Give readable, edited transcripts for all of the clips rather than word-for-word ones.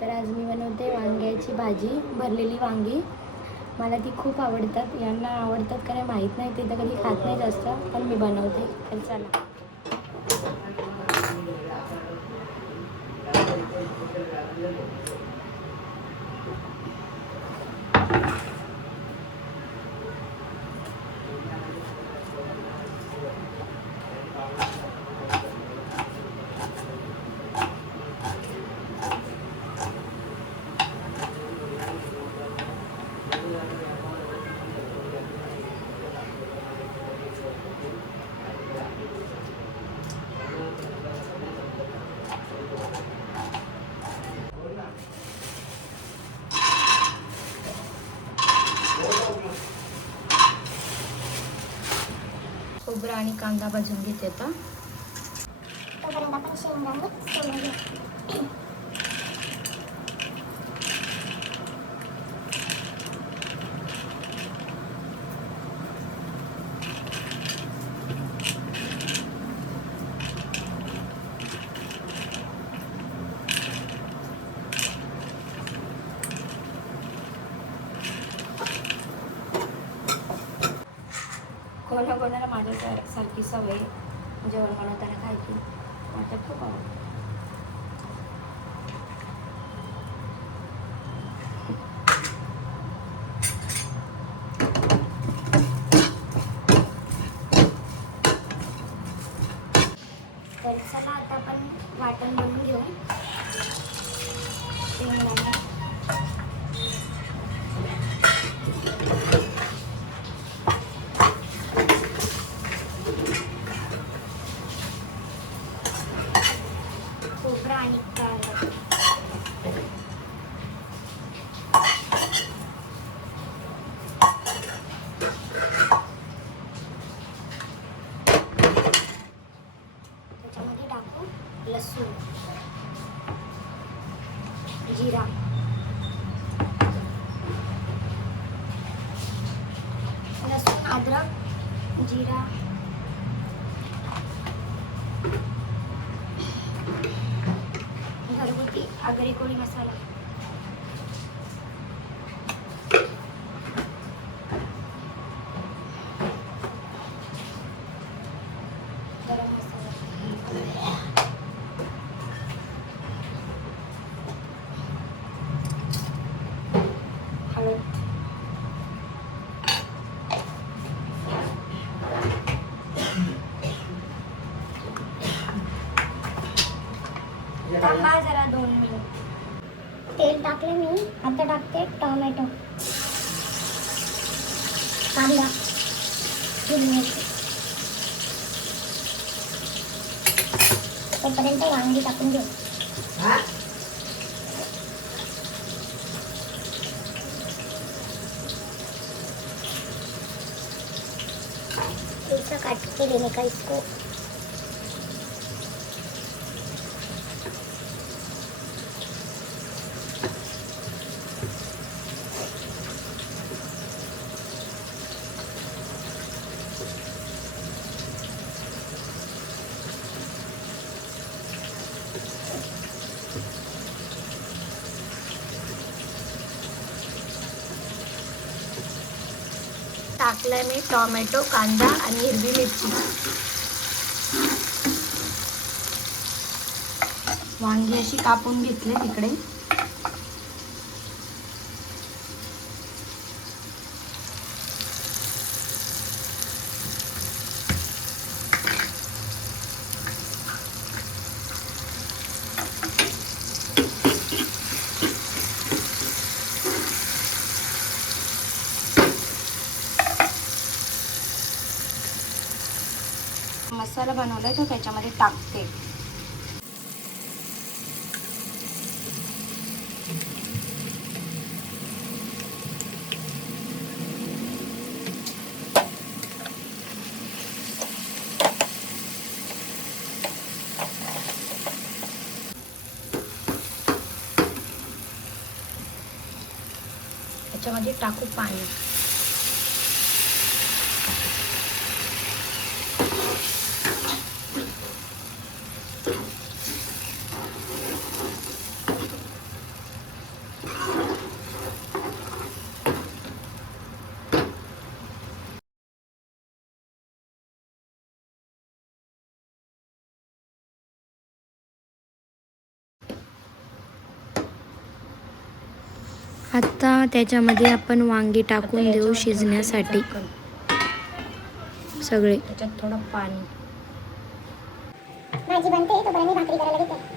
तर आज मी बनवते वांग्याची भाजी, भरलेली वांगी. मला ती खूप आवडतात. यांना आवडतात का नाही माहीत नाही, ते तर कधी खात नाही जास्त, पण मी बनवते. तर चला. खोबरं आणि कांदा भाजून घेते आता. तोपर्यंत आपण शेंगदाणे सोलून घेऊ. कोणाकोणाला माझ्यासारखी सवय जेवण बनवताना खायची, माझ्या खूप आवडतं. तर चला आता आपण वाटण बनवून घेऊ. खोबरं आणि कांदा. त्याच्यामध्ये टाकू लसूण, जिरा, लसूण, अद्रक, जिरा, घरगुती आगरी कोळी मसाला, गरम मसाला, हळद, थांबा जरा 2 मिनिट. तेल टाकले मी. आता टाकते टोमॅटो, कांदा, हिरवी मिरची. तोपर्यंत वांगी टाकून घेऊ. ऐसा काट के लेने का इसको. टाकलंय मी टोमॅटो, कांदा आणि हिरवी मिरची. वांगी अशी कापून घेतले तिकडे. मसाला बनवलाय तो त्याच्यामध्ये टाकते. त्याच्यामध्ये टाकू पाणी. आता त्याच्यामध्ये आपण वांगी टाकून देऊ शिजण्यासाठी सगळे. त्याच्यात थोडं पाणी. भाजी बनते तोपर्यंत मी भाकरी करायला घेते.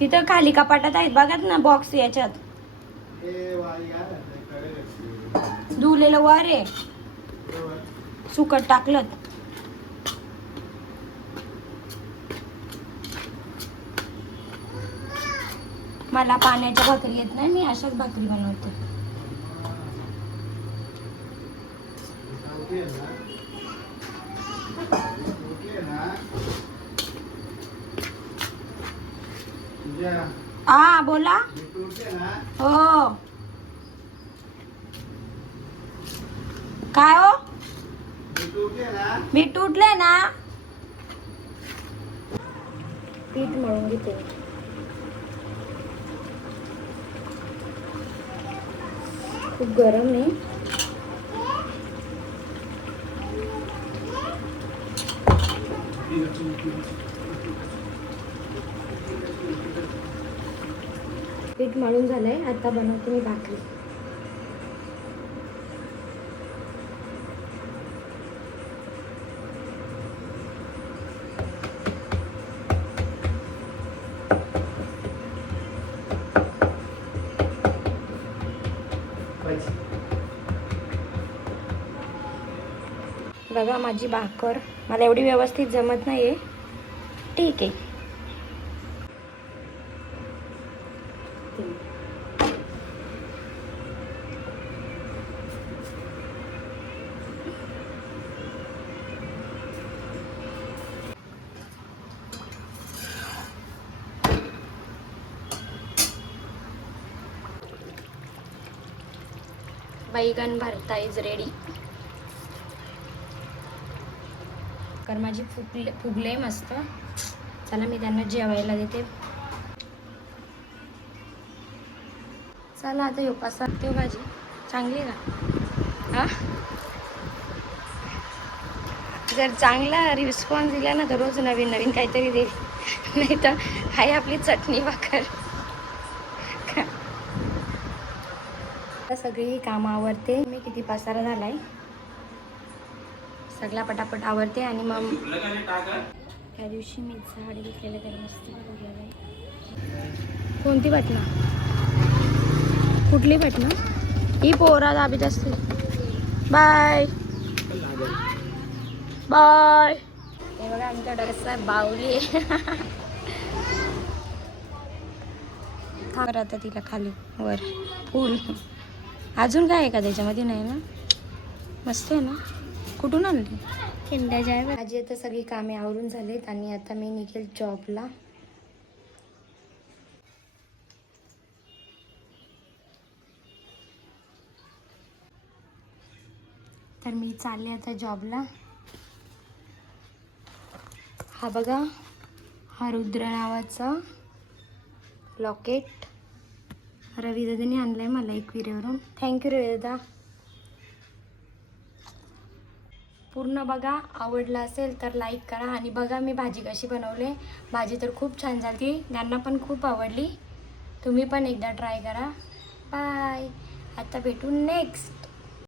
तिथं खाली कपाटात आहेत बघत ना बॉक्स. याच्यात धुलेलं वर आहे, सुकट टाकलं. मला पाण्याच्या भाकरी येत नाही, मी अशाच भाकरी बनवते. हा बोला. हो काय हो, मी तुटले ना. पीठ मळून घेते. खूप गरम आहे. पीठ मळून झालंय. आता बनवते मी भाकरी. बघा माझी भाकर. मला एवढी व्यवस्थित जमत नाहीये. ठीक आहे. बैगन भरता इज रेडी. तर माझी फुगले मस्त. चला मी त्यांना जेवायला देते. चला आता यो कसा ते भाजी चांगली ना. हा जर चांगला रिस्पॉन्स दिला ना तर रोज नवीन नवीन काहीतरी देईल. नाही तर हाय आपली चटणी भाकर. सगळी कामं आवरते मी. किती पसारा झालाय. सगळा पटापट आवरते आणि मग त्या दिवशी मी झाड घेतलेलं त्याला मस्त बघलेलं आहे. कोणती बटना? कुठली बटना? ही पोरा दाबीत असते. Bye bye. हे बघा आमच्या डरसा बावली. आता तिला खाली वर फूल. अजून काय आहे का त्याच्यामध्ये? नाही ना. मस्त आहे ना. कुठून आणली? Kinder Joy. माझी आता सगळी कामे आवरून झालीत आणि आता मी निघेल जॉबला. तर मी चालले आता जॉबला. हा बघा, हा रुद्र नावाचा लॉकेट रवी दादाने आणलं आहे मला एकविरेवरून. थँक्यू रवी दादा. पूर्ण बघा, आवडलं असेल तर लाईक करा आणि बघा मी भाजी कशी बनवली. भाजी तर खूप छान झाली, त्यांना पण खूप आवडली. तुम्ही पण एकदा ट्राय करा. बाय. आता भेटू नेक्स्ट